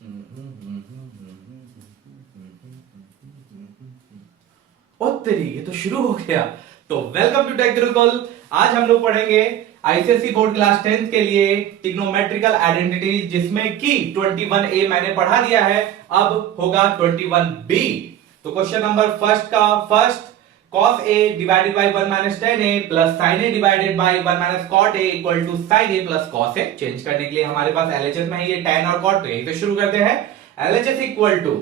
ओ तेरी, ये तो शुरू हो गया। तो वेलकम टू टेक गुरुकुल। आज हम लोग पढ़ेंगे आईसीएसई बोर्ड क्लास 10th के लिए ट्रिग्नोमेट्रिकल आइडेंटिटी, जिसमें कि 21A मैंने पढ़ा दिया है, अब होगा 21B। तो question number first cos A divided by 1 minus tan A plus sin A divided by 1 minus cot A equal to sin A plus cos A। Change करने के लिए हमारे पास एलएचएस में है ये tan और cot, तो यहीं से शुरू करते हैं। LHS equal to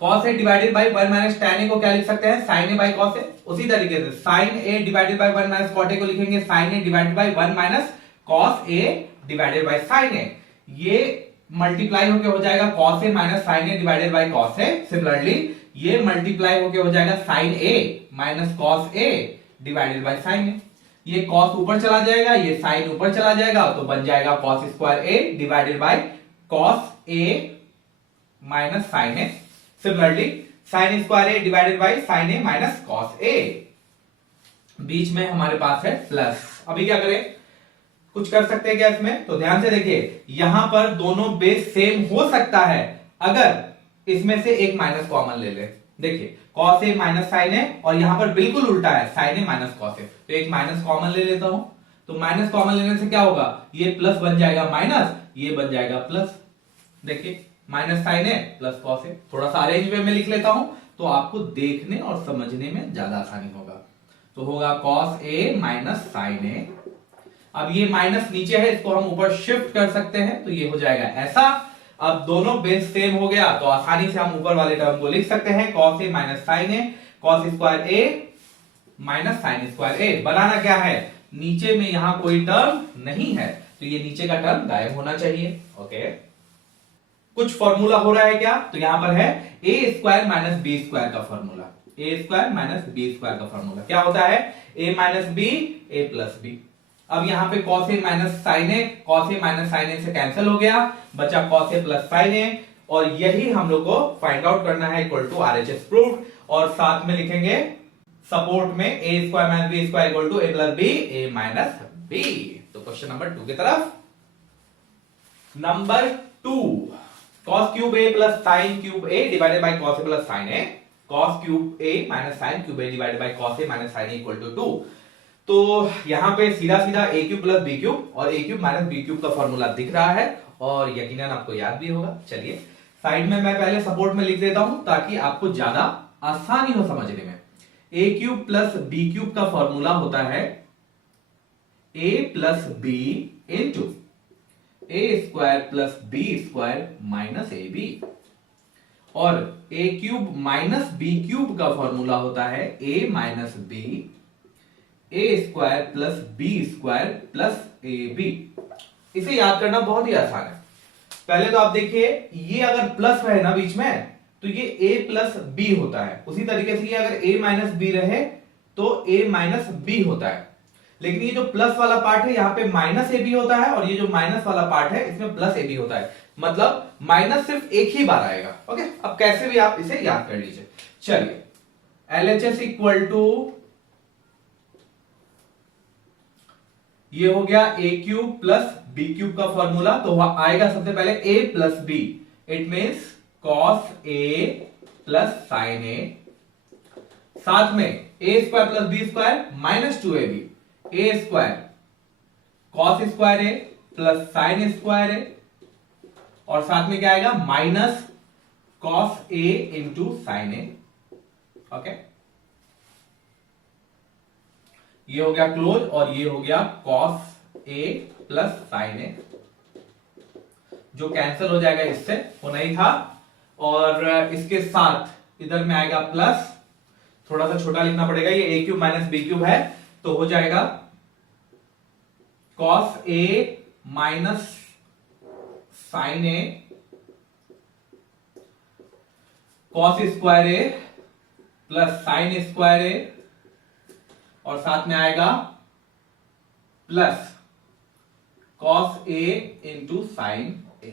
cos A divided by 1 minus tan A को क्या लिख सकते हैं, sin A by cos A। उसी तरीके से sin A divided by 1 minus cot A को लिखेंगे sin A divided by 1 minus cos A divided by sin A। ये मल्टीप्लाई होके हो जाएगा cos A minus sin A divided by cos A। Similarly ये मल्टीप्लाई होके हो जाएगा sin A minus cos A divided by sin A। ये cos ऊपर चला जाएगा, ये sin ऊपर चला जाएगा, तो बन जाएगा cos square A divided by cos A minus sin A। Similarly sin square A divided by sin A minus cos A। बीच में हमारे पास है प्लस। अभी क्या करें, कुछ कर सकते हैं क्या इसमें? तो ध्यान से देखिए, यहां पर दोनों बेस सेम हो सकता है अगर इसमें से एक माइनस कॉमन ले ले। देखिए cos A minus sin A, और यहां पर बिल्कुल उल्टा है sin A minus cos A, तो एक माइनस कॉमन ले लेता हूं। तो माइनस कॉमन लेने से क्या होगा, ये प्लस बन जाएगा माइनस, ये बन जाएगा प्लस। देखिए minus sin A plus cos A। थोड़ा सा अरेंज वे में लिख लेता हूं तो आपको देखने और समझने में ज्यादा आसानी होगा। तो होगा cos A minus sin A। अब ये माइनस नीचे है, इसको हम ऊपर शिफ्ट कर सकते हैं, तो ये हो जाएगा ऐसा। अब दोनों बेस सेम हो गया तो आसानी से हम ऊपर वाले टर्म को लिख सकते हैं, cos A minus sin A, cos square A minus sin square A। बनाना क्या है, नीचे में यहां कोई टर्म नहीं है, तो ये नीचे का टर्म गायब होना चाहिए। ओके, कुछ फॉर्मूला हो रहा है क्या, तो यहां पर है ए स्क्वायर माइनस बी स्क्वायर का फॉर्मूला। ए स्क्वायर माइनस बी स्क्वायर का फॉर्मूला क्या होता है, a minus B A plus B. अब यहां पे cos A minus sin A, cos A minus sin A से कैंसिल हो गया, बचा cos A plus sin A, और यही हम लोग को फाइंड आउट करना है इक्वल टू RHS प्रूव्ड। और साथ में लिखेंगे सपोर्ट में a square minus B square equal to a plus B a minus B. तो क्वेश्चन नंबर 2 की तरफ। Number 2, cos cube a plus sin cube a divided by cos A plus sin A, cos cube a minus sin cube a divided by cos A minus sin A equal to 2। तो यहां पे सीधा सीधा A cube plus B cube और ए cube minus B cube का formula दिख रहा है, और यकीनन आपको याद भी होगा। चलिए साइड में मैं पहले सपोर्ट में लिख देता हूं ताकि आपको ज्यादा आसानी हो समझने में। A cube plus B cube का फॉर्मूला होता है a plus b into a square plus B square minus a b, और ए क्यूब माइनस बी क्यूब का फॉर्मूला होता है a minus B a square plus B square plus a b. इसे याद करना बहुत ही आसान है। पहले तो आप देखिए, ये अगर प्लस है ना बीच में, तो ये a प्लस बी होता है। उसी तरीके से ये अगर a माइनस बी रहे तो a माइनस बी होता है। लेकिन ये जो प्लस वाला पार्ट है यहाँ पे माइनस ए बी होता है, और ये जो माइनस वाला पार्ट है इसमें प्लस ए बी होता है। मतलब माइनस सिर्फ एक ही बार आएगा। ओके, अब कैसे भी आप इसे याद कर लीजिए। चलिए एलएचएस इक्वल टू, ये हो गया A cube plus B cube का फॉर्मूला, तो आएगा सबसे पहले a plus B, it means cos A plus sin A, साथ में a square plus B square minus 2ab, a square cos square A plus sin square A, और साथ में क्या आएगा minus cos A into sin A। Okay, ये हो गया क्लोज, और ये हो गया cos A plus sin A, जो कैंसिल हो जाएगा, इससे होना ही था। और इसके साथ इधर में आएगा प्लस, थोड़ा सा छोटा लिखना पड़ेगा, ये a cube minus B cube है, तो हो जाएगा cos A minus sin A cos square A plus sin square A, और साथ में आएगा plus cos A into sine A।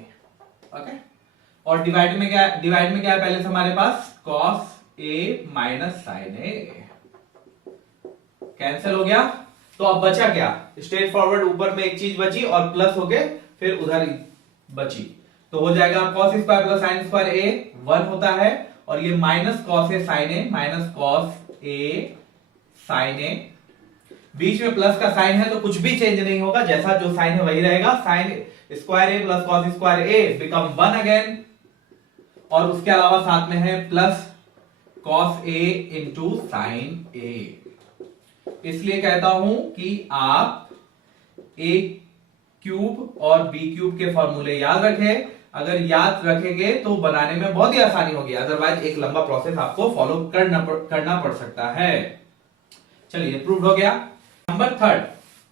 Okay, और डिवाइड में क्या है पहले से हमारे पास cos A minus sine A, cancel हो गया। तो अब बचा क्या, स्ट्रेट फॉरवर्ड ऊपर में एक चीज बची और प्लस हो गए फिर उधर बची, तो हो जाएगा cos square plus sine square a 1 होता है, और ये minus cos a sine A, minus cos a sine a, बीच में प्लस का साइन है तो कुछ भी चेंज नहीं होगा, जैसा जो साइन है वही रहेगा, साइन स्क्वायर ए प्लस कॉस स्क्वायर ए बिकम 1 अगेन, और उसके अलावा साथ में है प्लस कॉस ए इंटू साइन ए। इसलिए कहता हूं कि आप ए क्यूब और बी क्यूब के फॉर्मूले याद रखें। अगर याद रखेंगे तो बनाने में बहुत ही आसानी होगी, अदरवाइज एक लंबा प्रोसेस आपको फॉलो करना पड़ सकता है। चलिए प्रूव हो गया। Number third,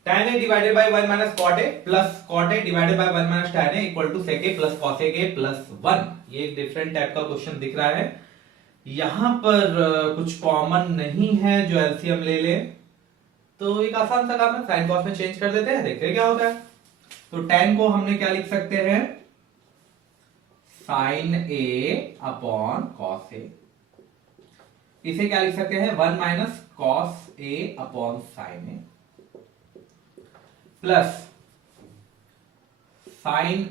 tan a divided by 1 minus cot a plus cot a divided by 1 minus tan a equal to sec a plus cos a plus 1। ये एक डिफरेंट टाइप का क्वेश्चन दिख रहा है। यहां पर कुछ कॉमन नहीं है, जो एलसीएम ले ले तो एक आसान सा काम है, साइन कॉस में चेंज कर देते हैं, देखते हैं क्या होता है। तो tan को हमने क्या लिख सकते हैं, sine A upon cos A. इसे क्या लिख सकते हैं, 1 minus cos A upon sine A plus sine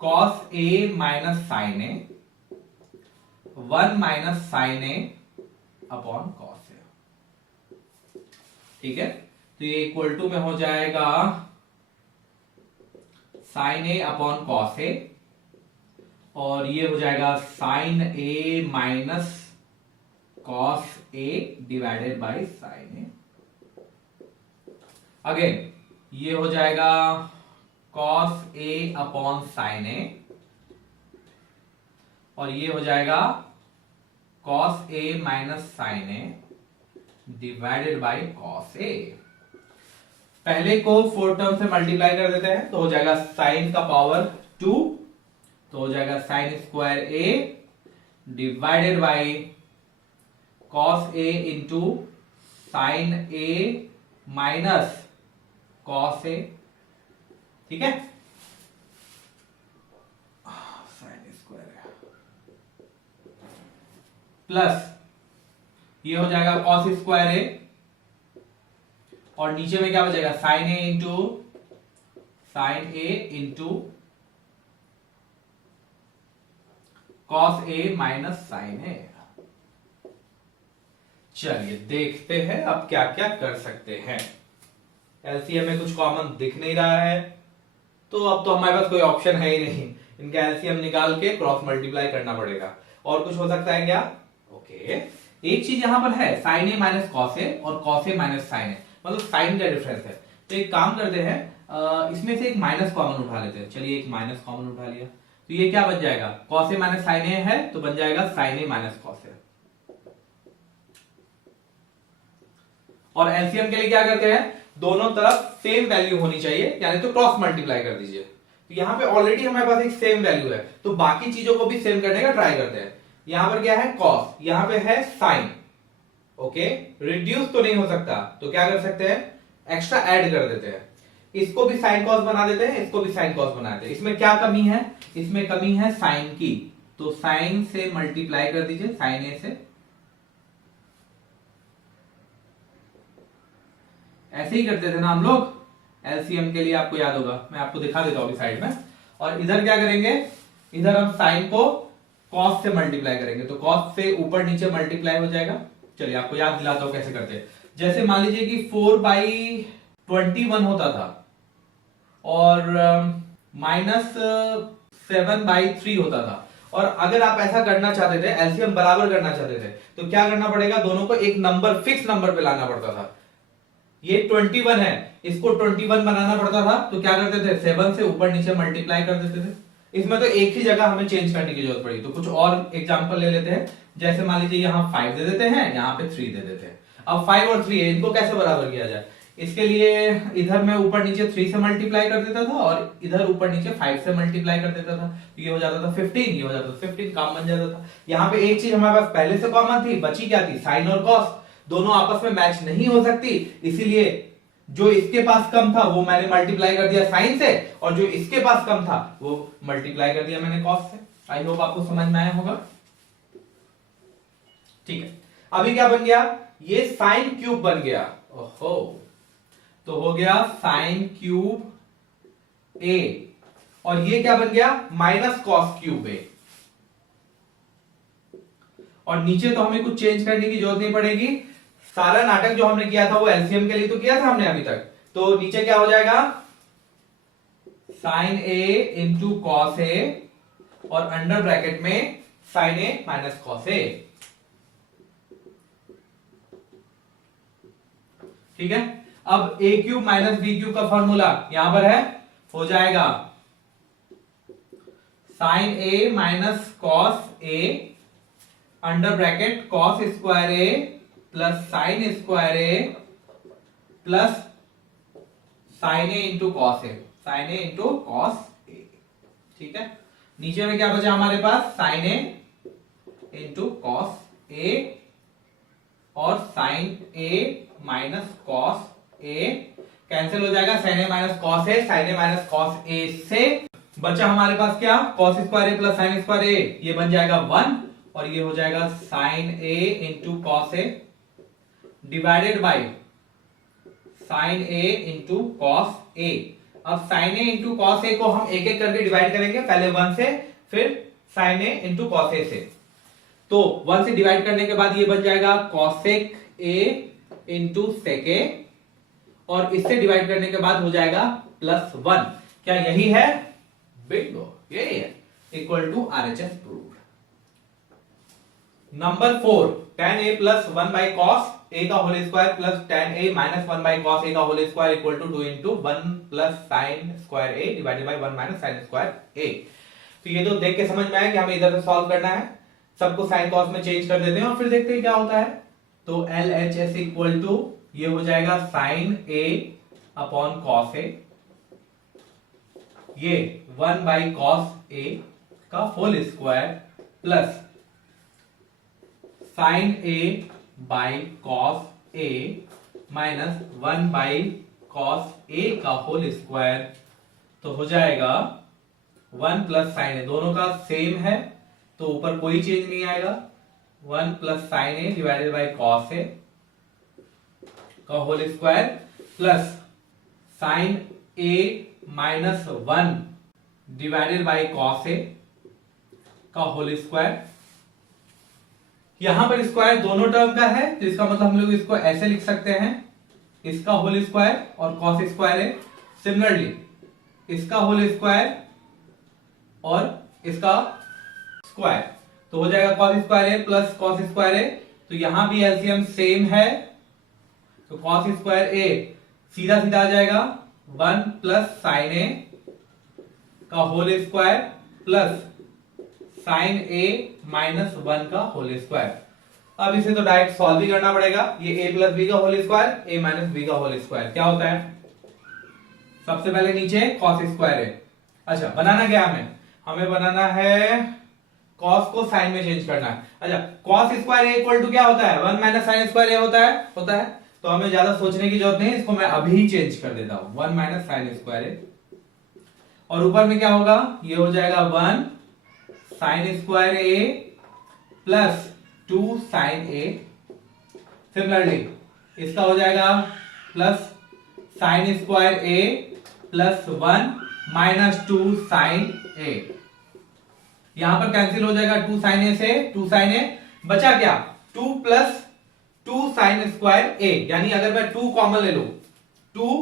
cos A minus sine A 1 minus sine A upon cos ए। ठीक है, तो ये इक्वल टू में हो जाएगा sine A upon cos A, और ये हो जाएगा sine A minus cos A divided by sine A. Again ये हो जाएगा cos A upon sine a, और ये हो जाएगा cos A minus sine a divided by cos a. पहले को 4 टर्म से मल्टीप्लाई कर देते हैं तो हो जाएगा साइन का पावर 2, तो हो जाएगा sine square a divided by cos A into sine A minus cos ए। ठीक है, साइन स्क्वायर प्लस ये हो जाएगा कॉस स्क्वायर ए, और नीचे में क्या बचेगा, साइन ए इंटू साइन ए इंटू कॉस ए माइनस साइन ए। चलिए देखते हैं अब क्या क्या कर सकते हैं। एलसीएम में कुछ कॉमन दिख नहीं रहा है, तो अब तो हमारे पास कोई ऑप्शन है ही नहीं, इनका एलसीएम निकाल के क्रॉस मल्टीप्लाई करना पड़ेगा। और कुछ हो सकता है क्या, ओके एक चीज यहां पर है, sign A minus cos A और कॉस ए माइनस साइन ए, मतलब साइन का डिफरेंस है। तो एक काम करते हैं, इसमें से एक माइनस कॉमन उठा लेते हैं। चलिए एक माइनस कॉमन उठा लिया, तो ये क्या बन जाएगा, कॉस ए माइनस साइन ए है तो बन जाएगा sine A minus cos A. और एलसीएम के लिए क्या करते हैं, दोनों तरफ सेम वैल्यू होनी चाहिए, यानी तो क्रॉस मल्टीप्लाई कर दीजिए। तो यहां पे ऑलरेडी हमारे पास एक सेम वैल्यू है, तो बाकी चीजों को भी सेम करने का ट्राई करते हैं। यहां पर क्या है, कॉस, यहां पे है साइन, ओके रिड्यूस तो नहीं हो सकता, तो क्या कर सकते हैं, एक्स्ट्रा ऐड कर देते हैं। इसको भी साइन कॉस बना देते हैं, इसको भी साइन कॉस बना देते हैं। इसमें क्या कमी है, इसमें कमी है साइन की, तो साइन से मल्टीप्लाई कर दीजिए, साइन ए से। ऐसे ही करते थे ना हम लोग एलसीएम के लिए, आपको याद होगा, मैं आपको दिखा देता हूं अभी साइड में। और इधर क्या करेंगे, इधर हम साइन को कॉस से मल्टीप्लाई करेंगे, तो कॉस से ऊपर नीचे मल्टीप्लाई हो जाएगा। चलिए आपको याद दिलाता हूं कैसे करते हैं। जैसे मान लीजिए कि 4/21 होता था और -7/3 होता था, और अगर आप ऐसा करना चाहते थे, एलसीएम बराबर करना चाहते थे, तो क्या करना पड़ेगा, दोनों को एक नंबर, फिक्स नंबर पे लाना पड़ता था। ये 21 है, इसको 21 बनाना पड़ता था, तो क्या करते थे, 7 से ऊपर नीचे मल्टीप्लाई कर देते थे। इसमें तो एक ही जगह हमें चेंज करने की जरूरत पड़ी। तो कुछ और एग्जांपल ले लेते हैं, जैसे मान लीजिए यहाँ 5 दे देते हैं, यहाँ पे 3 दे देते हैं। अब 5 और 3 है, इनको कैसे बराबर किया जाए, इसके लिए इधर मैं ऊपर नीचे 3 से मल्टीप्लाई कर देता था, और इधर ऊपर नीचे 5 से मल्टीप्लाई कर देता था, तो ये हो जाता था 15, ये हो जाता था 15, काम बन जाता था। यहाँ पे एक चीज हमारे पास पहले से कॉमन थी, बची क्या थी, साइन और कॉस, दोनों आपस में मैच नहीं हो सकती, इसीलिए जो इसके पास कम था वो मैंने मल्टीप्लाई कर दिया साइन से, और जो इसके पास कम था वो मल्टीप्लाई कर दिया मैंने कॉस से। आई होप आपको समझ में आया होगा। ठीक है, अभी क्या बन गया, ये साइन क्यूब बन गया। ओहो, तो हो गया साइन क्यूब ए और ये क्या बन गया माइनस कॉस क्यूब ए। और नीचे तो हमें कुछ चेंज करने की जरूरत नहीं पड़ेगी, सारा नाटक जो हमने किया था वो एलसीएम के लिए तो किया था हमने अभी तक। तो नीचे क्या हो जाएगा sine A into cos A और अंडर ब्रैकेट में साइन ए माइनस कॉस ए। ठीक है, अब ए क्यूब माइनस बी क्यूब का फॉर्मूला यहां पर है, हो जाएगा sine A minus cos A under bracket cos square A plus sine square A plus sine A into cos a, sine A into cos ए। ठीक है, नीचे में क्या बचा हमारे पास sign A into cos A और sine A minus cos a cancel हो जाएगा, sine A minus cos a, sine A minus cos a से बचा हमारे पास क्या cos square A plus sine square a, ये बन जाएगा 1 और ये हो जाएगा sine A into cos A divided by sine A into cos a. अब sine A into cos a को हम एक एक करके डिवाइड करेंगे, पहले 1 से फिर sign A into cos a से। तो 1 से डिवाइड करने के बाद ये बन जाएगा कॉसेक ए इंटू सेक ए और इससे डिवाइड करने के बाद हो जाएगा +1। क्या यही है? बिंगो, यही है, equal to RHS proved. Number 4 tan a plus 1 by cos a का whole square plus tan a minus 1 by cos a का whole square equal to 2 into 1 plus sine square a divided by 1 minus sine square a. तो ये तो देख के समझ में आया कि हमें इधर से सॉल्व करना है, सबको साइन कॉस में चेंज कर देते हैं और फिर देखते हैं क्या होता है। तो LHS इक्वल टू ये हो जाएगा sine A upon cos a, ये 1 बाई कॉस ए का whole square plus sine a by cos A minus 1 by cos a का होल स्क्वायर, तो हो जाएगा 1 प्लस साइन ए, दोनों का सेम है तो ऊपर कोई चेंज नहीं आएगा, 1 plus sine a divided by cos a का whole square plus sine A minus 1 divided by cos a का होल स्क्वायर। यहां पर स्क्वायर दोनों टर्म का है तो इसका मतलब हम लोग इसको ऐसे लिख सकते हैं, इसका होल स्क्वायर और कॉस स्क्वायर है, सिमिलरली इसका होल स्क्वायर और इसका स्क्वायर, तो हो जाएगा cos square A plus cos square a. तो यहां भी एलसीएम सेम है तो कॉस स्क्वायर ए सीधा सीधा आ जाएगा 1 प्लस साइन ए का होल स्क्वायर प्लस साइन ए माइनस 1 का होल स्क्वायर। अब इसे तो डायरेक्ट सॉल्व भी करना पड़ेगा, ये a प्लस बी का whole square a minus B का होल स्क्वायर क्या होता है, सबसे पहले नीचे कॉस स्क्वायर है। अच्छा बनाना क्या हमें बनाना है कॉस को साइन में चेंज करना है। अच्छा cos square A equal to क्या होता है 1 माइनस साइन स्क्वायर ए होता है तो हमें ज्यादा सोचने की जरूरत नहीं, इसको मैं अभी ही चेंज कर देता हूं 1 माइनस साइन स्क्वायर ए और ऊपर में क्या होगा ये हो जाएगा 1 साइन स्क्वायर ए प्लस 2 साइन ए, सिमिलरली इसका हो जाएगा प्लस साइन स्क्वायर ए प्लस 1 माइनस 2 साइन ए, यहां पर कैंसिल हो जाएगा 2 साइन ए से 2 साइन ए, बचा क्या 2 प्लस 2 साइन स्क्वायर ए, यानी अगर मैं 2 कॉमन ले लूं 2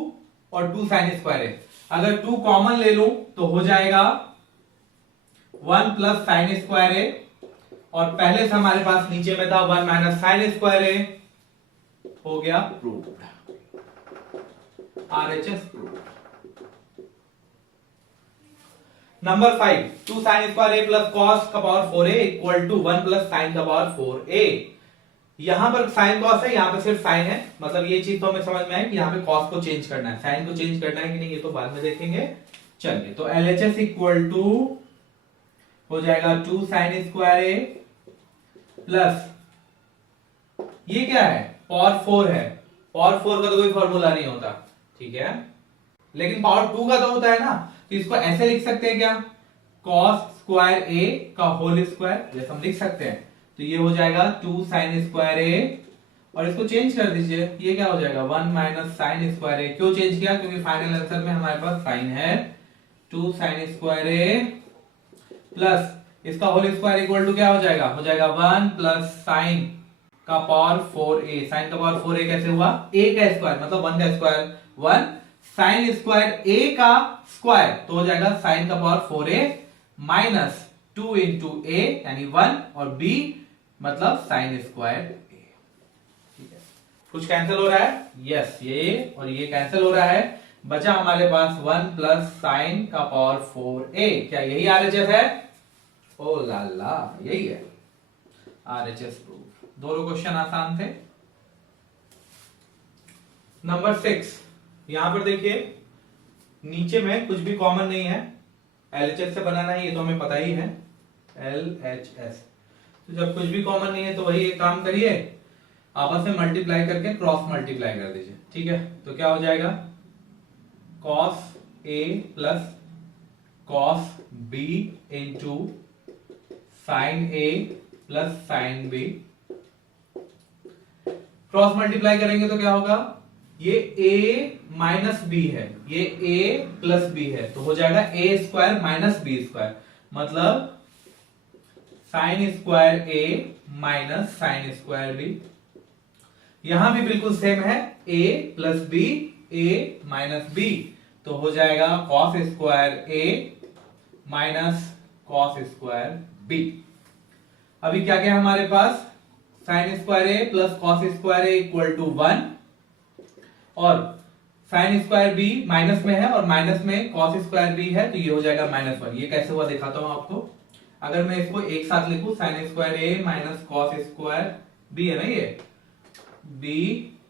और 2 साइन स्क्वायर ए, अगर 2 कॉमन ले लूं तो हो जाएगा 1 प्लस साइन स्क्वायर ए और पहले से हमारे पास नीचे में था 1 माइनस साइन स्क्वायर ए, हो गया proved, RHS proved. Number 5 2 sine square ए प्लस कॉस का power 4a equal to 1 plus sine का पावर 4a। यहां पर साइन कॉस है, यहां पर सिर्फ साइन है, मतलब ये चीज तो हमें समझ में आए कि यहां पे कॉस को चेंज करना है, साइन को चेंज करना है कि नहीं ये तो बाद में देखेंगे। चलिए तो LHS इक्वल टू हो जाएगा 2 साइन स्क्वायर ए प्लस ये क्या है पावर 4 है, पावर 4 का तो कोई फॉर्मूला नहीं होता, ठीक है, लेकिन पावर 2 का तो होता है ना, तो इसको ऐसे लिख सकते हैं क्या कॉस स्क्वायर ए का होल स्क्वायर, जैसे हम लिख सकते हैं, तो ये हो जाएगा 2 साइन स्क्वायर ए और इसको चेंज कर दीजिए, ये क्या हो जाएगा 1 माइनस साइन स्क्वायर ए। क्यों चेंज किया, क्योंकि फाइनल आंसर में हमारे पास साइन है 2 साइन स्क्वायर ए प्लस इसका होल स्क्वायर इक्वल टू क्या हो जाएगा? हो जाएगा 1 प्लस साइन का पावर 4a। साइन का पावर 4a कैसे हुआ? a का स्क्वायर मतलब 1 का स्क्वायर 1 साइन स्क्वायर a का स्क्वायर तो हो जाएगा साइन का power 4a minus 2 into a यानी 1 और b मतलब साइन स्क्वायर a। ठीक है, कुछ कैंसिल हो रहा है? यस, ये और ये कैंसिल हो रहा है। बचा हमारे पास 1 प्लस साइन का पावर 4a। क्या यही आरएचएस है? ओ लाला, यही है आरएचएस प्रूफ। दोनों क्वेश्चन आसान थे। नंबर 6, यहां पर देखिए नीचे में कुछ भी कॉमन नहीं है, एलएचएस से बनाना है, ये तो हमें पता ही है एलएचएस। तो जब कुछ भी कॉमन नहीं है तो वही एक काम करिए, आपस में मल्टीप्लाई करके क्रॉस मल्टीप्लाई कर दीजिए। ठीक है, तो क्या हो जाएगा? cos a plus cos b into sine a plus sign b। Cross multiply करेंगे तो क्या होगा? ये a माइनस बी है, ये a प्लस बी है, तो हो जाएगा a square minus B square मतलब sine square a minus sine square b। यहां भी बिल्कुल सेम है, a plus B a minus b, तो हो जाएगा cos square a minus cos square b। अभी क्या क्या है हमारे पास? Sine square a plus cos square a equal to 1 और साइन स्क्वायर b माइनस में है और माइनस में कॉस स्क्वायर b है, तो ये हो जाएगा -1। ये कैसे हुआ दिखाता हूं आपको। अगर मैं इसको एक साथ लिखूं, sign square a minus cos square b है ना, ये b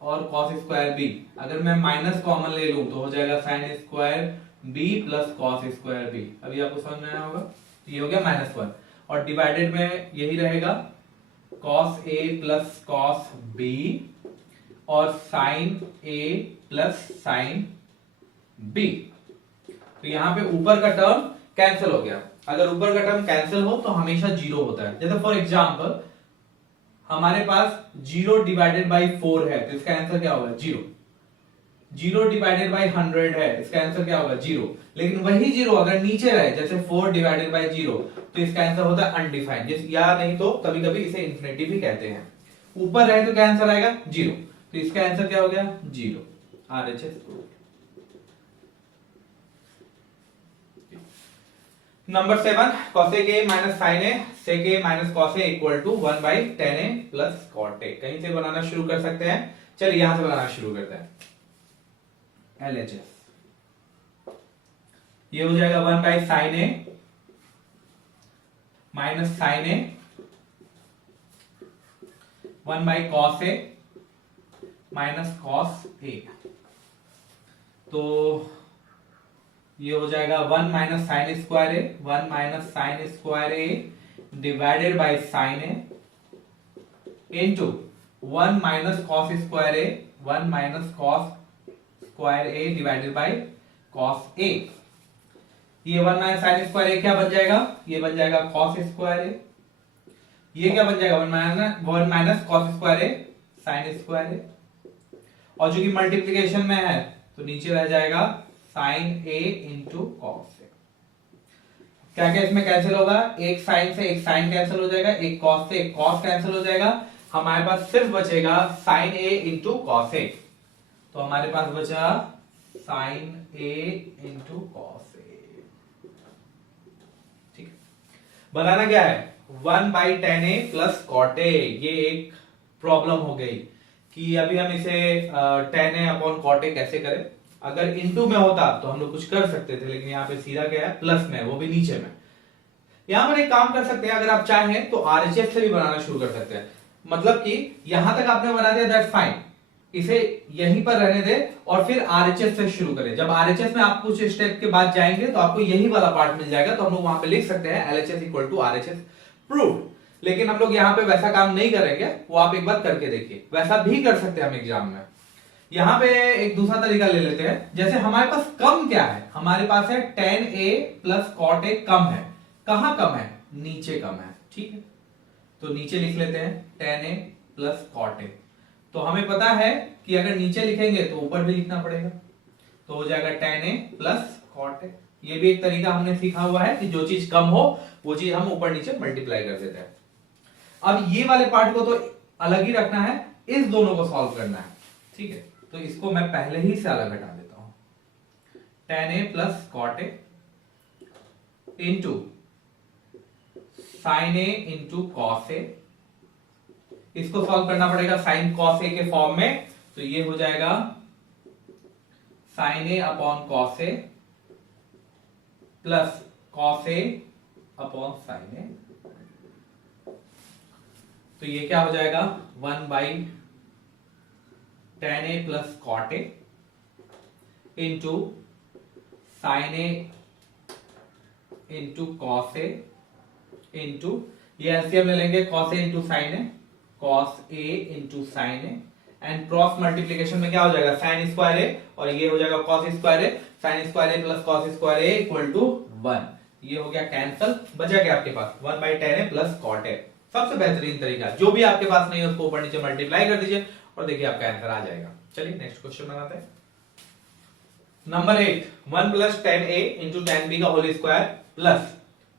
और कॉस स्क्वायर b, अगर मैं माइनस कॉमन ले लूं तो हो जाएगा sine square b plus cos square b। अभी आपको समझ में आया होगा, ये हो गया -1 और डिवाइडेड में यही रहेगा cos a plus cos b और sin a plus sin b। तो यहां पे ऊपर का टर्म कैंसिल हो गया। अगर ऊपर का टर्म कैंसिल हो तो हमेशा 0 होता है। जैसे फॉर एग्जांपल हमारे पास 0 डिवाइडेड बाई 4 है, तो इसका आंसर क्या होगा? 0। 0 डिवाइडेड बाई 100 है, इसका आंसर क्या होगा? 0। लेकिन वही 0 अगर नीचे रहे, जैसे 4 डिवाइडेड बाई 0, तो इसका आंसर होता है अनडिफाइंड, या नहीं तो कभी कभी इसे इंफिनिटी भी कहते हैं। ऊपर रहे तो क्या आंसर आएगा? 0। तो इसका आंसर क्या हो गया? 0। RHS proof. Number 7, cosec a minus sin a sec a minus cos a equal to 1 by tan a plus cot a। कहीं से बनाना शुरू कर सकते हैं। चलिए यहां से बनाना शुरू करते हैं। LHS ये हो जाएगा 1 by sin a minus sin a 1 by cos a minus cos a। तो ये हो जाएगा 1 minus sine square a, 1 minus sine square a divided by sine A into 1 minus cos square a, 1 minus cos square a divided by cos a. ये 1 minus sine square ए क्या बन जाएगा? ये बन जाएगा कॉस स्क्वायर ए। ये क्या बन जाएगा? 1 minus cos square A sine square ए, और जो कि मल्टीप्लीकेशन में है तो नीचे रह जाएगा साइन ए इंटू कॉस ए। क्या क्या इसमें कैंसिल होगा? एक साइन से एक साइन कैंसिल हो जाएगा, एक कॉस से एक कॉस कैंसिल हो जाएगा। हमारे पास सिर्फ बचेगा sine A into cos A. तो हमारे पास बचा साइन ए इंटू कॉस ए। ठीक है, बनाना क्या है? 1 by tan A plus cot A. ये एक प्रॉब्लम हो गई कि अभी हम इसे tan A upon cot A कैसे करें। अगर इनटू में होता तो हम लोग कुछ कर सकते थे, लेकिन यहाँ पे सीधा क्या है? प्लस में, वो भी नीचे में। यहां पर एक काम कर सकते हैं, अगर आप चाहें तो आरएचएस से भी बनाना शुरू कर सकते हैं। मतलब कि यहां तक आपने बना दिया, दैट्स फाइन, इसे यहीं पर रहने दे और फिर आरएचएस से शुरू करें। जब आरएचएस में आप कुछ स्टेप के बाद जाएंगे तो आपको यही वाला पार्ट मिल जाएगा, तो हम लोग वहां पे लिख सकते हैं LHS equal to RHS proved. लेकिन हम लोग यहाँ पे वैसा काम नहीं करेंगे, वो आप एक बार करके देखिए। वैसा भी कर सकते हैं हम एग्जाम में। यहां पे एक दूसरा तरीका ले लेते हैं। जैसे हमारे पास कम क्या है? हमारे पास है tan a plus cot a कम है। कहां कम है? नीचे कम है। ठीक है, तो नीचे लिख लेते हैं tan a plus cot a। तो हमें पता है कि अगर नीचे लिखेंगे तो ऊपर भी लिखना पड़ेगा, तो हो जाएगा tan a plus cot a। ये भी एक तरीका हमने सीखा हुआ है कि जो चीज कम हो वो चीज हम ऊपर नीचे मल्टीप्लाई कर देते हैं। अब ये वाले पार्ट को तो अलग ही रखना है, इस दोनों को सॉल्व करना है, ठीक है। तो इसको मैं पहले ही से अलग हटा देता हूं। tan a plus cot A into sine A into cos a, इसको सॉल्व करना पड़ेगा साइन कॉस ए के फॉर्म में, तो ये हो जाएगा sine A upon cos A plus cos A upon sine ए। तो ये क्या हो जाएगा 1/tan a plus cot A into sine A into cos A into ये एलसीएम ले लेंगे cos A into sine A, cos A into sine A, and cross multiplication में क्या हो जाएगा साइन स्क्वायर ए और ये हो जाएगा cos square A, sine square A plus cos square A equal to 1। ये हो गया कैंसल, बचा क्या आपके पास 1/tan a plus cot A. सबसे बेहतरीन तरीका, जो भी आपके पास नहीं है उसको ऊपर नीचे मल्टीप्लाई कर दीजिए और देखिए आपका आंसर आ जाएगा। चलिए नेक्स्ट क्वेश्चन बनाते हैं। Number 8, 1 plus tan a into tan b का whole square plus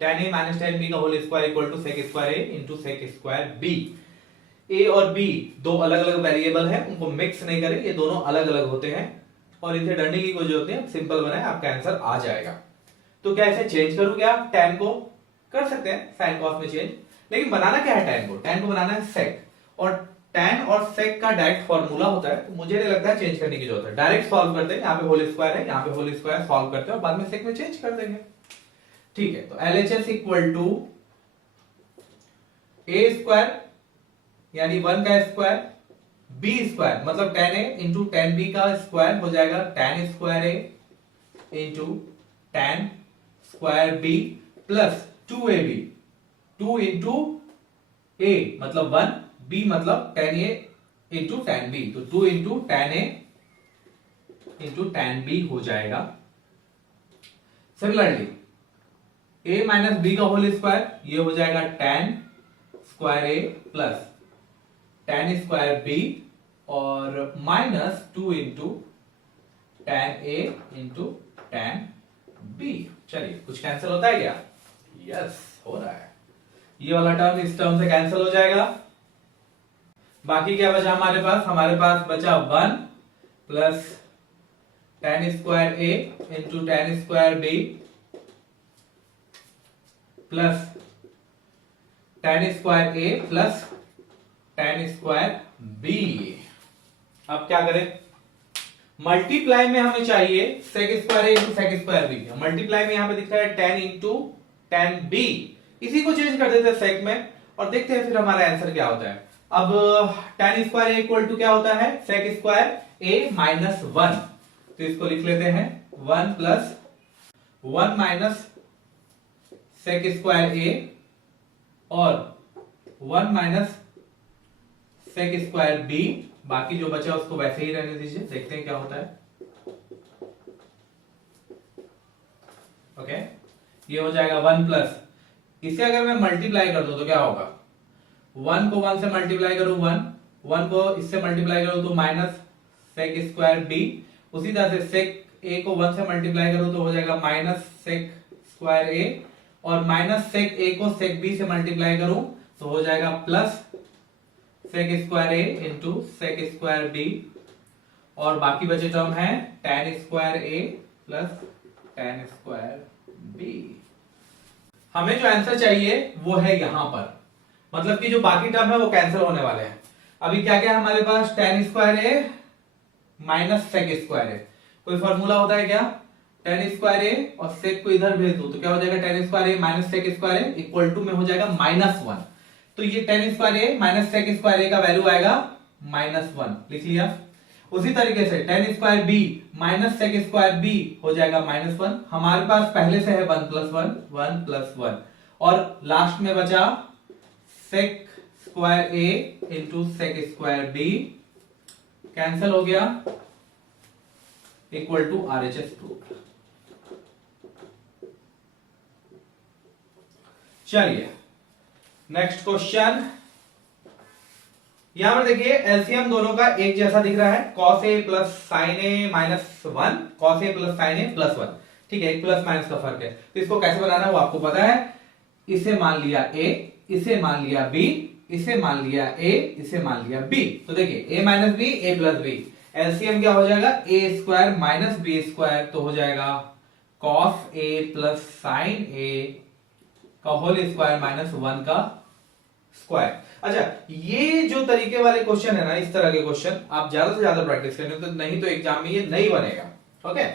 tan a minus tan b का whole square equal to sec square a into sec square b। a और b दो अलग अलग वेरिएबल है, उनको मिक्स नहीं करें, ये दोनों अलग अलग होते हैं और इनसे डरने की कोई जरूरत नहीं, सिंपल बनाए आपका आंसर आ जाएगा। तो क्या इसे चेंज करूं क्या, tan को कर सकते हैं sin cos में चेंज, लेकिन बनाना क्या है tan को बनाना है sec, और tan और sec का डायरेक्ट फॉर्मूला होता है, तो मुझे नहीं लगता है चेंज करने की जरूरत है। डायरेक्ट सॉल्व करते हैं, यहाँ पे होल स्क्वायर है, यहाँ पे होल स्क्वायर सॉल्व करते हैं और बाद में sec में चेंज कर देंगे, ठीक है। तो LHS equal to a square यानी 1 का स्क्वायर b स्क्वायर मतलब tan a into tan b का स्क्वायर हो जाएगा tan square a into tan square b plus 2ab, 2 into a मतलब 1, b मतलब tan a into tan b, तो 2 into tan a into tan b हो जाएगा। Similarly a minus b का whole square ये हो जाएगा tan square a plus tan square b और minus 2 into tan a into tan b। चलिए कुछ कैंसिल होता है क्या, यस हो रहा है, ये वाला टर्म इस टर्म से कैंसिल हो जाएगा। बाकी क्या बचा हमारे पास बचा 1 plus tan square a into tan square b plus tan square a plus tan square b। अब क्या करें, मल्टीप्लाई में हमें चाहिए sec square a into sec square b, multiply में यहां पे दिख रहा है tan इंटू tan b, इसी को चेंज कर देते हैं sec में और देखते हैं फिर हमारा आंसर क्या होता है। अब tan square a equal to क्या होता है sec स्क्वायर a माइनस 1, तो इसको लिख लेते हैं 1 plus 1 minus sec square a और 1 माइनस sec स्क्वायर b, बाकी जो बचा उसको वैसे ही रहने दीजिए, देखते हैं क्या होता है। ओके ये हो जाएगा 1 प्लस, इसे अगर मैं मल्टीप्लाई कर दूं तो क्या होगा, 1 को 1 से मल्टीप्लाई करूं 1 को इससे मल्टीप्लाई करूं तो माइनस sec स्क्वायर b, उसी तरह से sec a को 1 से मल्टीप्लाई करूं तो हो जाएगा माइनस sec स्क्वायर a, और माइनस sec a को sec b से मल्टीप्लाई करूं तो हो जाएगा plus sec square a into sec square b, और बाकी बचे टर्म है tan square a plus tan square b। हमें जो आंसर चाहिए वो है यहां पर, मतलब कि जो बाकी टर्म है वो कैंसिल होने वाले हैं। अभी क्या क्या है हमारे पास, tan square a minus sec square a, कोई फॉर्मूला होता है क्या, tan स्क्वायर a और sec को इधर भेज दो तो क्या हो जाएगा tan square a minus sec square a equal to में हो जाएगा -1, तो ये tan square a minus sec square a का वैल्यू आएगा -1, लिख लिया। उसी तरीके से tan square b minus sec square b हो जाएगा -1, हमारे पास पहले से है 1 प्लस 1 और लास्ट में बचा sec square a into sec square b, cancel हो गया, इक्वल टू RHS प्रूफ। चलिए नेक्स्ट क्वेश्चन, यहां पर देखिए एलसीएम दोनों का एक जैसा दिख रहा है, cos a plus sin a minus 1, cos a plus sin a plus 1, ठीक है, एक प्लस माइनस का फर्क है। तो इसको कैसे बनाना है वो आपको पता है। इसे मान लिया ए, इसे मान लिया बी, इसे मान लिया ए, इसे मान लिया बी। तो देखिए a minus B, A plus B, LCM क्या हो जाएगा, A square minus B square, तो हो जाएगा कॉस ए प्लस साइन ए का होल स्क्वायर माइनस 1 का स्क्वायर। अच्छा, ये जो तरीके वाले क्वेश्चन है ना, इस तरह के क्वेश्चन आप ज्यादा से ज्यादा प्रैक्टिस करें, तो नहीं तो एग्जाम में ये नहीं बनेगा। ओके,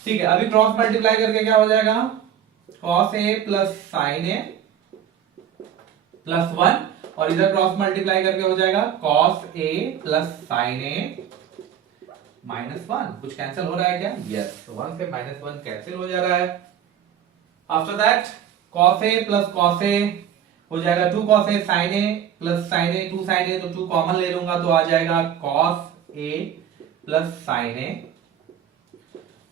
ठीक है। अभी क्रॉस मल्टीप्लाई करके क्या हो जाएगा, कॉस ए प्लस साइन ए प्लस 1, और इधर क्रॉस मल्टीप्लाई करके हो जाएगा कॉस ए प्लस साइन ए माइनस 1। कुछ कैंसिल हो रहा है क्या, यस, 1 से माइनस 1 कैंसिल हो जा रहा है। After that cos A plus cos a हो जाएगा 2 cos a, sine A plus sine a, 2 sine ए, तो 2 कॉमन ले लूंगा तो आ जाएगा cos A plus sine a.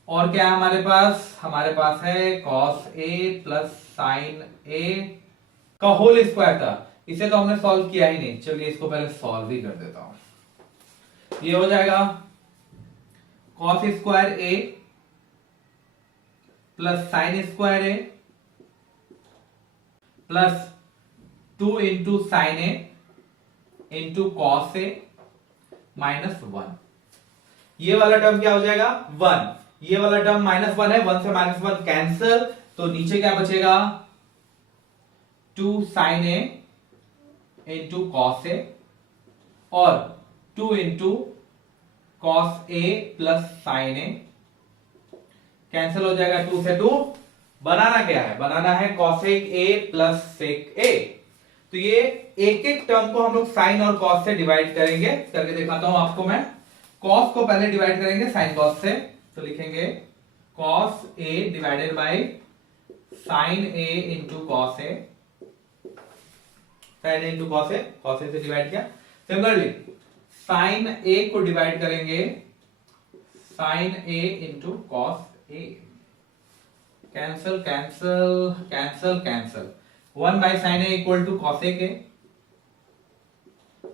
और क्या है हमारे पास है कॉस ए प्लस साइन ए का होल स्क्वायर था। इसे तो हमने सॉल्व किया ही नहीं, चलिए इसको पहले सॉल्व ही कर देता हूं। ये हो जाएगा कॉस स्क्वायर ए प्लस साइन स्क्वायर ए प्लस 2 इंटू साइन ए इंटू कॉस ए माइनस 1। ये वाला टर्म क्या हो जाएगा 1, ये वाला टर्म माइनस 1 है, 1 से माइनस 1 कैंसिल, तो नीचे क्या बचेगा 2 sine A into cos A और 2 इंटू कॉस ए प्लस साइन ए, कैंसिल हो जाएगा 2 से 2। बनाना क्या है, बनाना है कॉसेक ए प्लस सेक ए। तो ये एक एक टर्म को हम लोग साइन और कॉस से डिवाइड करेंगे, करके दिखाता हूं आपको मैं। कॉस को पहले डिवाइड करेंगे साइन कॉस से, तो लिखेंगे cos A divided by sine A into cos a, sine A into cos a से डिवाइड किया। सिमिलरली साइन ए को डिवाइड करेंगे sine A into cos a, cancel cancel cancel cancel, 1 by sine A equal to cos a के,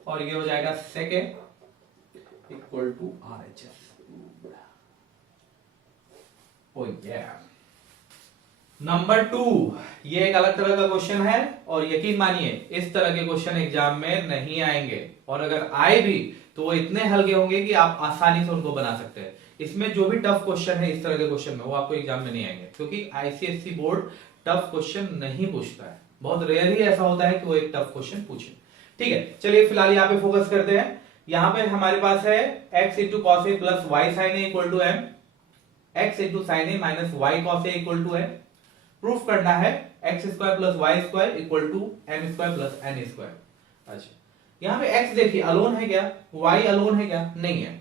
और ये हो जाएगा sec a equal to R H S. Number 2, ये एक अलग तरह का क्वेश्चन है, और यकीन मानिए इस तरह के क्वेश्चन एग्जाम में नहीं आएंगे, और अगर आए भी तो वो इतने हल्के होंगे कि आप आसानी से उनको बना सकते हैं। इसमें जो भी टफ क्वेश्चन है इस तरह के क्वेश्चन में, वो आपको एग्जाम में नहीं आएंगे, क्योंकि आईसीएसई बोर्ड टफ क्वेश्चन नहीं पूछता है। बहुत रेयर ही ऐसा होता है कि वो एक टफ क्वेश्चन पूछे। ठीक है, चलिए फिलहाल यहाँ पे फोकस करते हैं। यहाँ पे हमारे पास है x into cos A plus Y sine A equal to M, x into sine A minus Y cos A equal to M. Proof करना है X square plus Y square equal to M square plus N square. अच्छा, यहाँ पे x देखिए alone है क्या, y alone है क्या, नहीं है।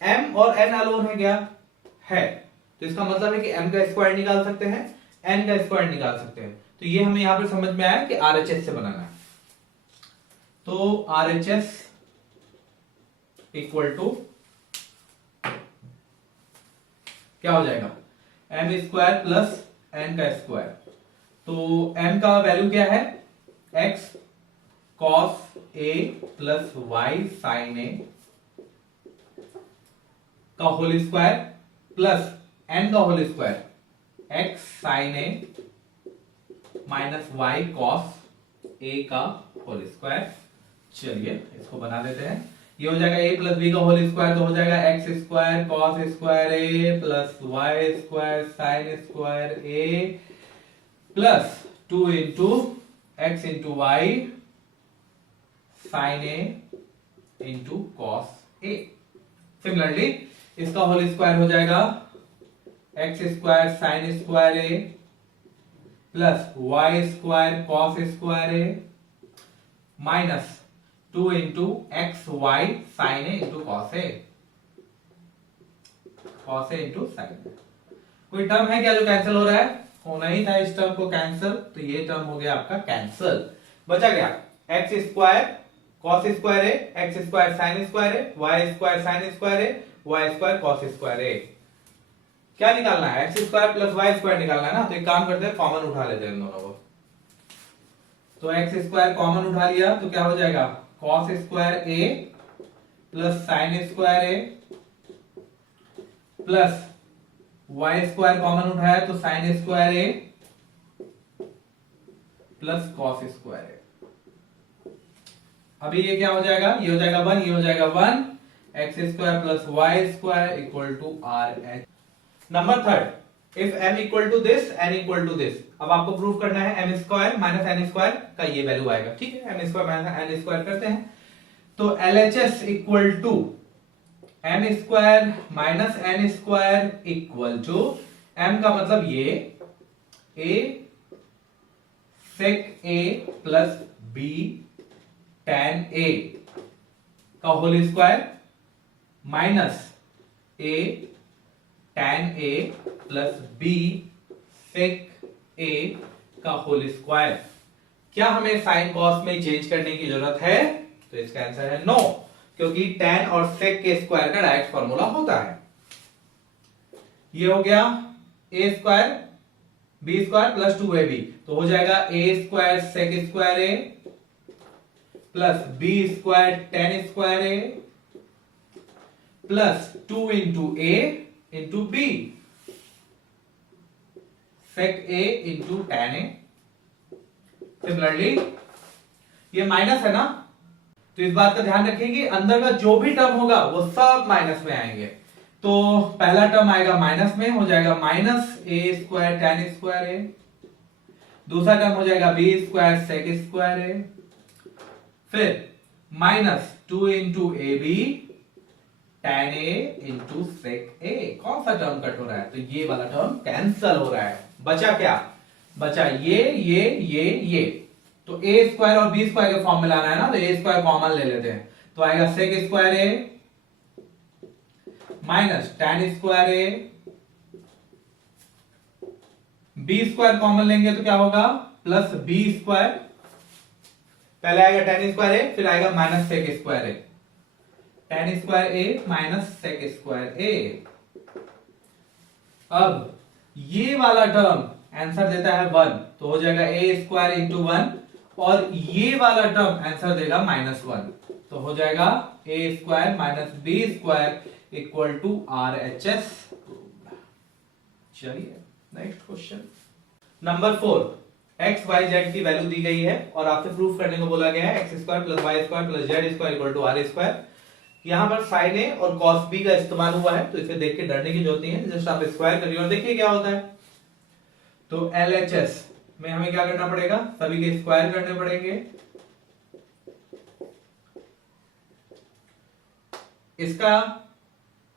m और n अलोन है क्या, है। तो इसका मतलब है कि m का स्क्वायर निकाल सकते हैं, n का स्क्वायर निकाल सकते हैं। तो ये हमें यहां पर समझ में आया कि RHS से बनाना है। तो RHS इक्वल टू क्या हो जाएगा, m स्क्वायर प्लस n का स्क्वायर। तो m का वैल्यू क्या है, x cos a plus Y sine ए का होल स्क्वायर प्लस n का whole square x sine A minus Y cos a का होल स्क्वायर। चलिए इसको बना देते हैं। ये हो जाएगा a प्लस बी का होल स्क्वायर, तो हो जाएगा x square cos square A plus Y square sine square A plus 2 into x into y sine A into cos a. Similarly इसका होल स्क्वायर हो जाएगा x square sine square A plus Y square cos square A minus 2 into x y sine A into cos a, cos A into sine a. कोई term है क्या जो cancel हो रहा है, होना ही था इस टर्म को कैंसिल, तो ये टर्म हो गया आपका कैंसिल। बचा गया X square cos square A, X square sine square A, Y square sine square A, Y square cos square ए। क्या निकालना है, X square plus Y square निकालना है ना। तो एक काम करते हैं, कॉमन उठा लेते हैं इन दोनों को। तो एक्स स्क्वायर कॉमन उठा लिया तो क्या हो जाएगा, कॉस स्क्वायर ए प्लस साइन स्क्वायर ए प्लस वाई स्क्वायर कॉमन उठाया तो साइन स्क्वायर ए प्लस कॉस स्क्वायर ए। अभी ये क्या हो जाएगा, ये हो जाएगा 1, ये हो जाएगा 1, X square plus Y square equal to R H. Number third, if m equal to this n equal to this, अब आपको प्रूव करना है m square minus N square का ये वैल्यू आएगा, ठीक है। m square minus N square करते हैं तो LHS equal to m square minus N square equal to m का मतलब ये a sec a plus b tan a का whole square minus a tan a plus b sec a का whole square. क्या हमें साइन कॉस में change करने की जरूरत है? तो इसका आंसर है नो, क्योंकि tan और sec के स्क्वायर का डायरेक्ट फॉर्मूला होता है। ये हो गया a square b square plus 2ab, तो हो जाएगा a square sec square a plus b square tan square a plus 2 into a into b sec a into tan a। Similarly ये माइनस है ना, तो इस बात का ध्यान रखिए कि अंदर का जो भी टर्म होगा वो सब माइनस में आएंगे। तो पहला टर्म आएगा माइनस में, हो जाएगा minus a square tan square a, दूसरा टर्म हो जाएगा b square sec square a, फिर minus 2 into A B tan a into sec a। कौन सा टर्म कट हो रहा है? तो ये वाला टर्म कैंसल हो रहा है। बचा क्या? बचा ये तो a स्क्वायर और b स्क्वायर के फॉर्म में लाना है ना, तो a स्क्वायर कॉमन ले लेते हैं, तो आएगा sec square a minus tan square a, b square common लेंगे तो क्या होगा प्लस b स्क्वायर, पहले आएगा tan स्क्वायर a फिर आएगा minus sec square a, tan square a minus sec square a। अब ये वाला टर्म आंसर देता है 1, तो हो जाएगा a स्क्वायर इंटू 1, और ये वाला टर्म आंसर देगा -1, तो हो जाएगा a square minus b square equal to RHS। चलिए next question number 4, x y z की वैल्यू दी गई है और आपसे प्रूफ करने को बोला गया है x square plus Y square plus Z square equal to R square. यहां पर साइन ए और कॉस बी का इस्तेमाल हुआ है, तो इसे देख के डरने की जरूरत नहीं है, जस्ट आप स्क्वायर करिए और देखिए क्या होता है। तो LHS में हमें क्या करना पड़ेगा, सभी के स्क्वायर करने पड़ेंगे। इसका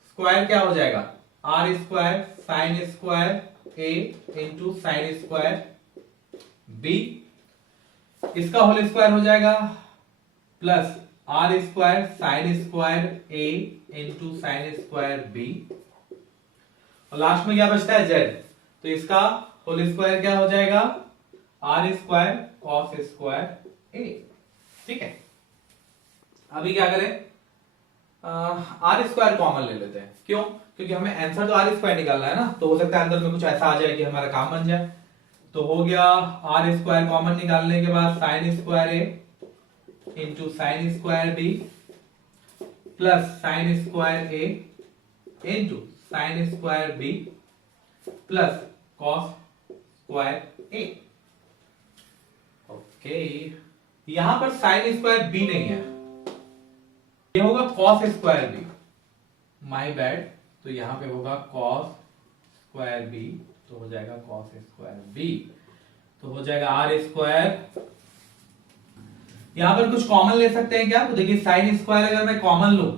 स्क्वायर क्या हो जाएगा, आर स्क्वायर साइन स्क्वायर ए इंटू साइन स्क्वायर बी, इसका होल स्क्वायर हो जाएगा plus R square sine square ए इंटू साइन स्क्वायर बी, और लास्ट में क्या बचता है जेड, तो इसका होल स्क्वायर क्या हो जाएगा आर स्क्वायर कॉस स्क्वायर ए। ठीक है, अभी क्या करें, आर स्क्वायर कॉमन ले लेते हैं। क्यों? क्योंकि हमें आंसर तो आर स्क्वायर निकालना है ना, तो हो सकता है अंदर में कुछ ऐसा आ जाए कि हमारा काम बन जाए। तो हो गया आर स्क्वायर कॉमन निकालने के बाद sine square A into sine square B plus sine square A into sine square B plus cos square a. Okay, यहां पर साइन स्क्वायर बी नहीं है, ये होगा cos square b, my bad. तो यहां पे होगा कॉस स्क्वायर बी, तो हो जाएगा कॉस स्क्वायर बी, तो हो जाएगा आर स्क्वायर। यहां पर कुछ कॉमन ले सकते हैं क्या? तो देखिए साइन स्क्वायर अगर मैं कॉमन लूं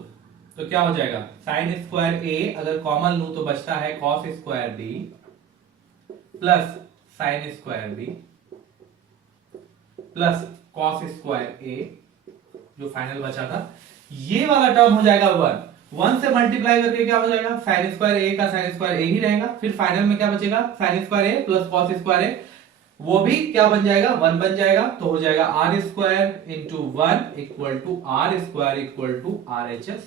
तो क्या हो जाएगा, साइन स्क्वायर ए अगर कॉमन लूं तो बचता है cos square B plus sine square B plus cos square a, जो फाइनल बचा था। ये वाला टर्म हो जाएगा 1 से मल्टीप्लाई करके क्या हो जाएगा, साइन स्क्वायर ए का साइन स्क्वायर ए ही रहेगा, फिर फाइनल में क्या बचेगा साइन स्क्वायर ए प्लस कॉस स्क्वायर ए, वो भी क्या बन जाएगा 1 बन जाएगा, तो हो जाएगा R square into 1 equal to R square equal to RHS।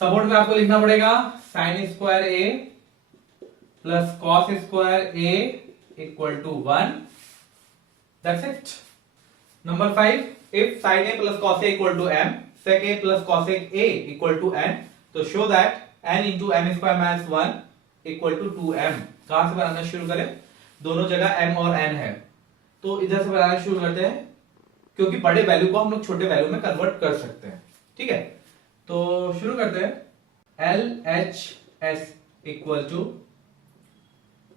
Support में आपको लिखना पड़ेगा sine square A plus cos square A equal to 1, that's it. Number 5, if sin a plus cos a equal to m, sec a plus cos a equal to n, तो show that n into M square minus 1 equal to 2m। कहां से बनाना शुरू करें? दोनों जगह m और n है, तो इधर से बनाना शुरू करते हैं, क्योंकि बड़े वैल्यू को हम लोग छोटे वैल्यू में कन्वर्ट कर सकते हैं। ठीक है, तो शुरू करते हैं। LHS equal to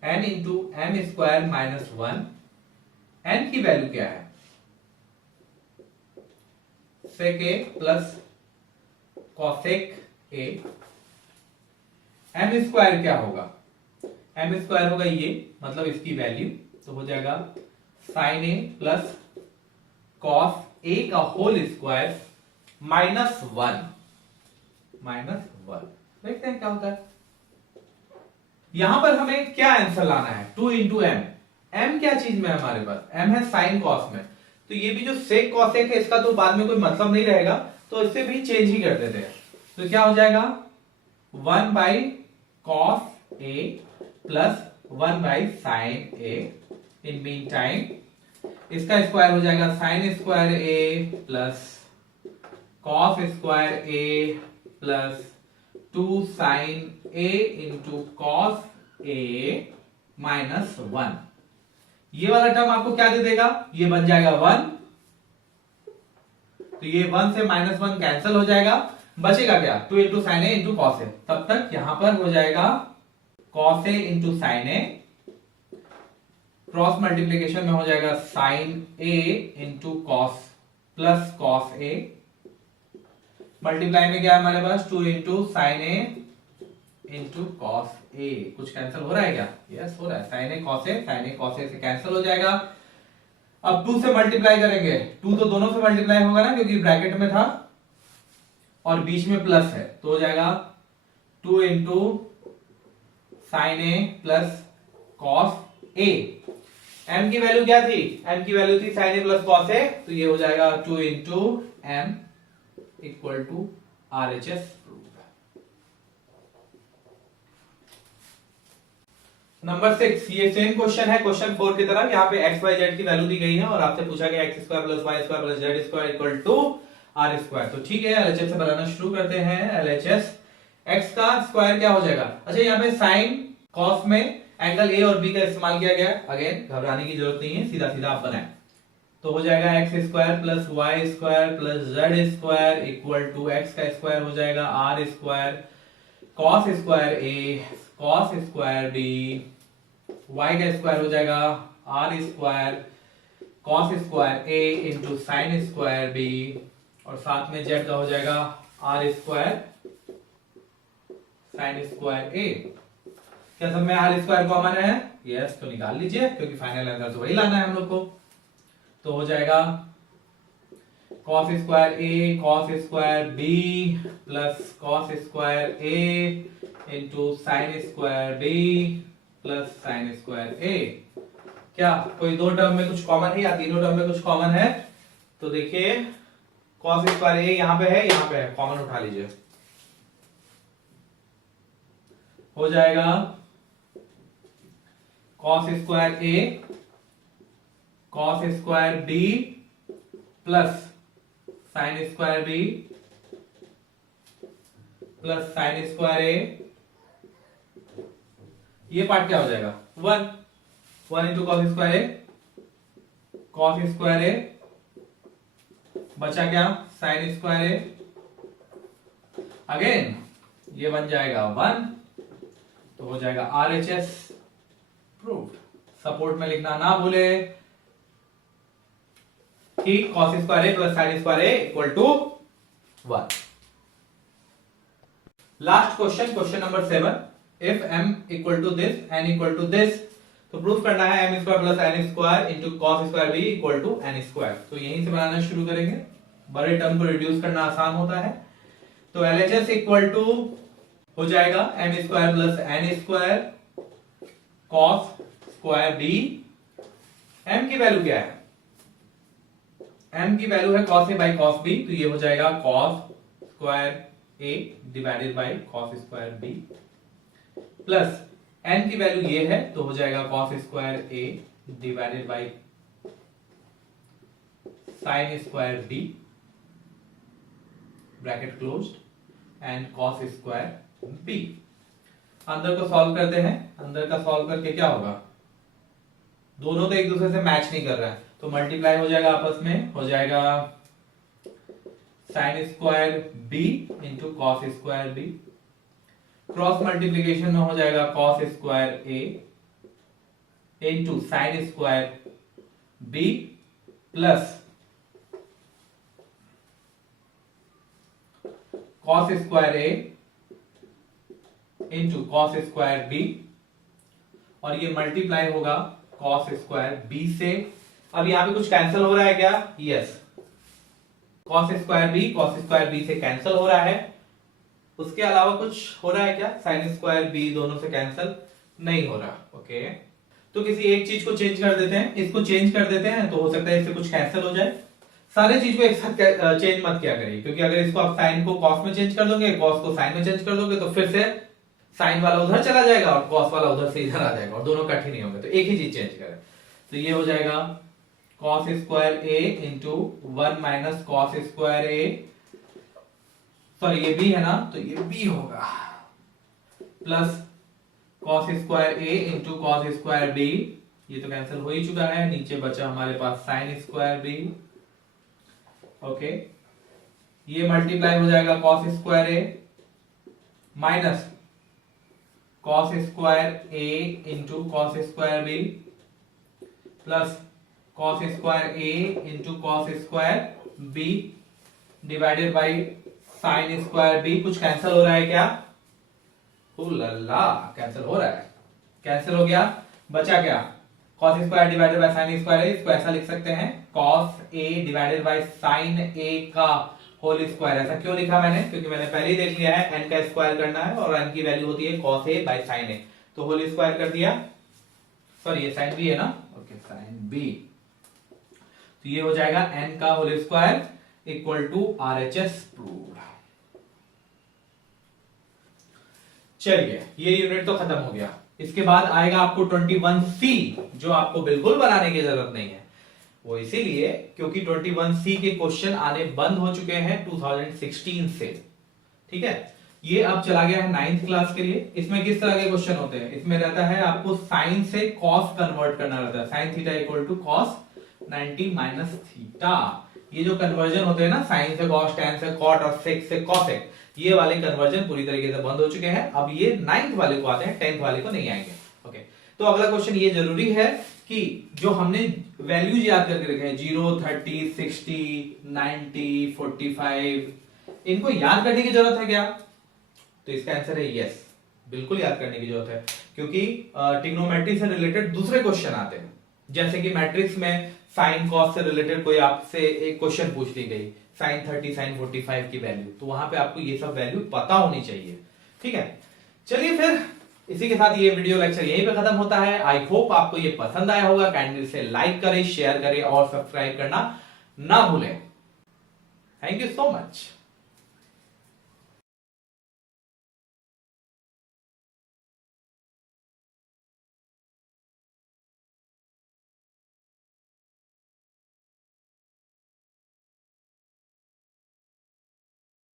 n into M square minus 1। n की वैल्यू क्या है? Sec a plus cosec a. M square क्या होगा? एम स्क्वायर होगा ये, मतलब इसकी वैल्यू, तो हो जाएगा sine A plus cos a का होल स्क्वायर माइनस 1। देखते हैं क्या होता है। यहां पर हमें क्या आंसर लाना है? 2 इंटू एम। एम क्या चीज में है हमारे पास? एम है साइन कॉस में, तो ये भी जो सेक कॉसेक है इसका तो बाद में कोई मतलब नहीं रहेगा, तो इससे भी चेंज ही कर देते हैं। तो क्या हो जाएगा? 1 by cos A plus 1 by sine A. In mean time इसका स्क्वायर हो जाएगा साइन स्क्वायर ए प्लस कॉस स्क्वायर ए प्लस 2 साइन ए इंटू कॉस ए माइनस 1। ये वाला टर्म आपको क्या दे देगा? ये बन जाएगा 1, तो ये 1 से माइनस 1 कैंसिल हो जाएगा, बचेगा क्या? 2 इंटू साइन ए इंटू कॉस ए। तब तक यहां पर हो जाएगा कॉस ए इंटू साइन ए, क्रॉस मल्टीप्लीकेशन में हो जाएगा साइन ए इंटू कॉस प्लस कॉस ए। मल्टीप्लाई में क्या है हमारे पास? 2 इंटू साइन ए इंटू कॉस ए। कुछ कैंसिल हो रहा है क्या? यस हो रहा है। Sign A cos a, sine A cos a से कैंसिल हो जाएगा। अब 2 से मल्टीप्लाई करेंगे, 2 तो दोनों से मल्टीप्लाई होगा ना, क्योंकि ब्रैकेट में था और बीच में प्लस है, तो हो जाएगा 2 into sine A plus cos A. M की वैल्यू क्या थी? एम की वैल्यू थी sine A plus cos A, तो ये हो जाएगा 2 into M equal to RHS। Number 6, ये सेम क्वेश्चन है क्वेश्चन 4 की तरह। यहाँ पे एक्स वाई जेड की वैल्यू दी गई है और आपसे पूछा गया X square plus Y square plus Z square equal to R square. तो ठीक है, एलएचएस से बनाना शुरू करते हैं। एलएचएस एक्स का स्क्वायर क्या हो जाएगा? अच्छा, यहाँ पे साइन कॉस में एंगल ए और बी का इस्तेमाल किया गया। अगेन घबराने की जरूरत नहीं है, सीधा सीधा आप बनाएं। तो हो जाएगा x square plus Y square plus Z square equal to X का स्क्वायर हो जाएगा आर स्क्वायर कॉस स्क्वायर ए कॉस स्क्वायर बी, वाई का स्क्वायर हो जाएगा आर स्क्वायर कॉस स्क्वायर ए इंटू साइन स्क्वायर बी, और साथ में जेड का हो जाएगा आर स्क्वायर साइन स्क्वायर ए। क्या सब में आर स्क्वायर कॉमन है? यस, तो निकाल लीजिए, क्योंकि फाइनल आंसर तो वही लाना है हम लोग को। तो हो जाएगा कॉस स्क्वायर ए cos square B plus cos square ए into sine square B plus sine square ए। क्या कोई दो टर्म में कुछ कॉमन है या तीनों टर्म में कुछ कॉमन है? तो देखिए कॉस स्क्वायर ए यहां पे है, यहां पे है, कॉमन उठा लीजिए। हो जाएगा cos square A cos square B plus sine square B plus sine square a. ये पार्ट क्या हो जाएगा? 1 इंटू कॉस स्क्वायर ए, बचा क्या? साइन स्क्वायर ए। अगेन ये बन जाएगा 1, तो हो जाएगा RHS प्रूव्ड। सपोर्ट में लिखना ना भूले कि cos square A plus sine square A equal to 1। Last question, question number 7। If m equal to this n equal to this, तो प्रूफ करना है m square plus n square into cos square b equal to n square. तो यहीं से बनाना शुरू करेंगे, बड़े term को रिड्यूस करना आसान होता है। तो LHS इक्वल टू हो जाएगा m square plus n square cos square b। m की वैल्यू क्या है? m की वैल्यू है cos a by cos b, तो ये हो जाएगा cos square a divided by cos square b plus n की वैल्यू ये है, तो हो जाएगा cos square a divided by sine square b bracket closed and cos square B. अंदर को सॉल्व करते हैं, अंदर का सॉल्व करके क्या होगा, दोनों तो एक दूसरे से मैच नहीं कर रहा है, तो मल्टीप्लाई हो जाएगा आपस में, हो जाएगा sine square b into cos square b. Cross multiplication में हो जाएगा कॉस स्क्वायर ए into sine square B plus cos square ए इंटू कॉस स्क्वायर बी, और ये मल्टीप्लाई होगा कॉस स्क्वायर बी से। अब यहां पे कुछ कैंसिल हो रहा है क्या, यस, कॉस स्क्वायर बी से कैंसिल हो रहा है। उसके अलावा कुछ हो रहा है क्या, साइन स्क्वायर बी दोनों से कैंसिल नहीं हो रहा। ओके, तो किसी एक चीज को चेंज कर देते हैं, इसको चेंज कर देते हैं, तो हो सकता है इससे कुछ कैंसिल हो जाए। सारे चीज को एक साथ चेंज मत किया करिए, क्योंकि अगर इसको आप साइन को कॉस में चेंज कर दोगे, कॉस को साइन में चेंज कर दोगे, तो फिर से साइन वाला उधर चला जाएगा और कॉस वाला उधर से इधर आ जाएगा और दोनों इकट्ठे नहीं होंगे। तो एक ही चीज चेंज करें, तो ये हो जाएगा कॉस स्क्वायर ए इंटू 1 माइनस कॉस स्क्वायर ए, सॉरी ये बी है ना, तो ये बी होगा, प्लस कॉस स्क्वायर ए इंटू कॉस स्क्वायर बी, ये तो कैंसिल हो ही चुका है, नीचे बचा हमारे पास साइन स्क्वायर बी। ओके, ये मल्टीप्लाई हो जाएगा cos square A minus cos square A into cos square B plus cos square A into cos square B divided by sine square B. कुछ कैंसिल हो रहा है क्या, लल्ला कैंसिल हो रहा है, कैंसिल हो गया, बचा क्या, cos square divided by sine square है, इसको ऐसा लिख सकते हैं cos A divided by sine ए का होल स्क्वायर। ऐसा क्यों लिखा मैंने, क्योंकि मैंने पहले ही देख लिया है n का स्क्वायर करना है और n की वैल्यू होती है कॉस ए बाय साइन ए, तो होल स्क्वायर कर दिया, सॉरी ये साइन बी है ना, ओके साइन बी, तो ये हो जाएगा n का whole square equal to RHS proved. चलिए ये यूनिट तो खत्म हो गया। इसके बाद आएगा आपको 21C, जो आपको बिल्कुल बनाने की जरूरत नहीं है, वो इसीलिए क्योंकि 21C के क्वेश्चन आने बंद हो चुके हैं 2016 से। ठीक है, ये अब चला गया है 9th क्लास के लिए। इसमें किस तरह के क्वेश्चन होते हैं, इसमें रहता है आपको साइन से कॉस कन्वर्ट करना रहता है, sine theta equal to cos 90 minus theta. ये जो कन्वर्जन होते हैं ना, साइन से कॉस, टेन से कॉट और सेक से कॉसेक, ये वाले कन्वर्जन पूरी तरीके से बंद हो चुके हैं। अब ये 9th वाले को आते हैं, 10th वाले को नहीं आएंगे। ओके, तो अगला क्वेश्चन ये जरूरी है कि जो हमने वैल्यूज याद करके रखे हैं 0, 30, 60, 90, 45, इनको याद करने की जरूरत है क्या, तो इसका आंसर है यस, बिल्कुल याद करने की जरूरत है, क्योंकि ट्रिग्नोमेट्री से रिलेटेड दूसरे क्वेश्चन आते हैं। जैसे कि मैट्रिक्स में साइन कॉस से रिलेटेड कोई आपसे एक क्वेश्चन पूछ ली गई, साइन 30 साइन 45 की वैल्यू, तो वहां पे आपको ये सब वैल्यू पता होनी चाहिए। ठीक है, चलिए फिर इसी के साथ ये वीडियो लेक्चर यहीं पे खत्म होता है। आई होप आपको ये पसंद आया होगा। काइंडली से लाइक करें, शेयर करें और सब्सक्राइब करना ना भूलें। Thank you so much.